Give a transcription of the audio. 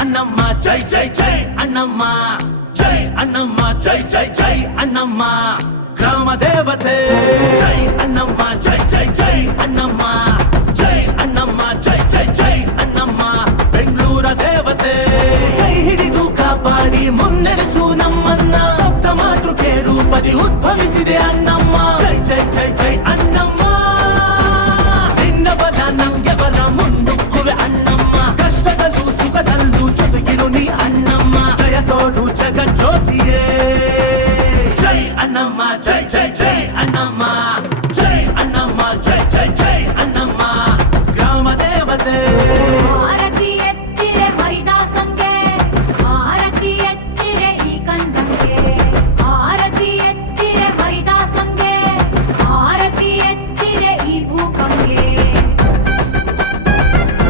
ಅಣ್ಣಮ್ಮ ಜೈ ಜೈ ಜೈ ಅಣ್ಣಮ್ಮ ಜೈ ಅಣ್ಣಮ್ಮ ಜೈ ಜೈ ಜೈ ಅಣ್ಣಮ್ಮ ಗ್ರಾಮ ದೇವತೆ ಜೈ ಅಣ್ಣಮ್ಮ ಜೈ ಜೈ ಜೈ ಅಣ್ಣಮ್ಮ ಜೈ ಅಣ್ಣಮ್ಮ ಜೈ ಜೈ ಜೈ ಅಣ್ಣಮ್ಮ ಬೆಂಗಳೂರ ದೇವತೆ ಕೈ ಹಿಡಿದು ಕಾಪಾಡಿ ಮುನ್ನಡೆಸು ನಮ್ಮನ್ನ ಸಪ್ತ ಮಾತೃಕೆ ರೂಪದಿ ಉದ್ಭವಿಸಿದೆ ಅಣ್ಣ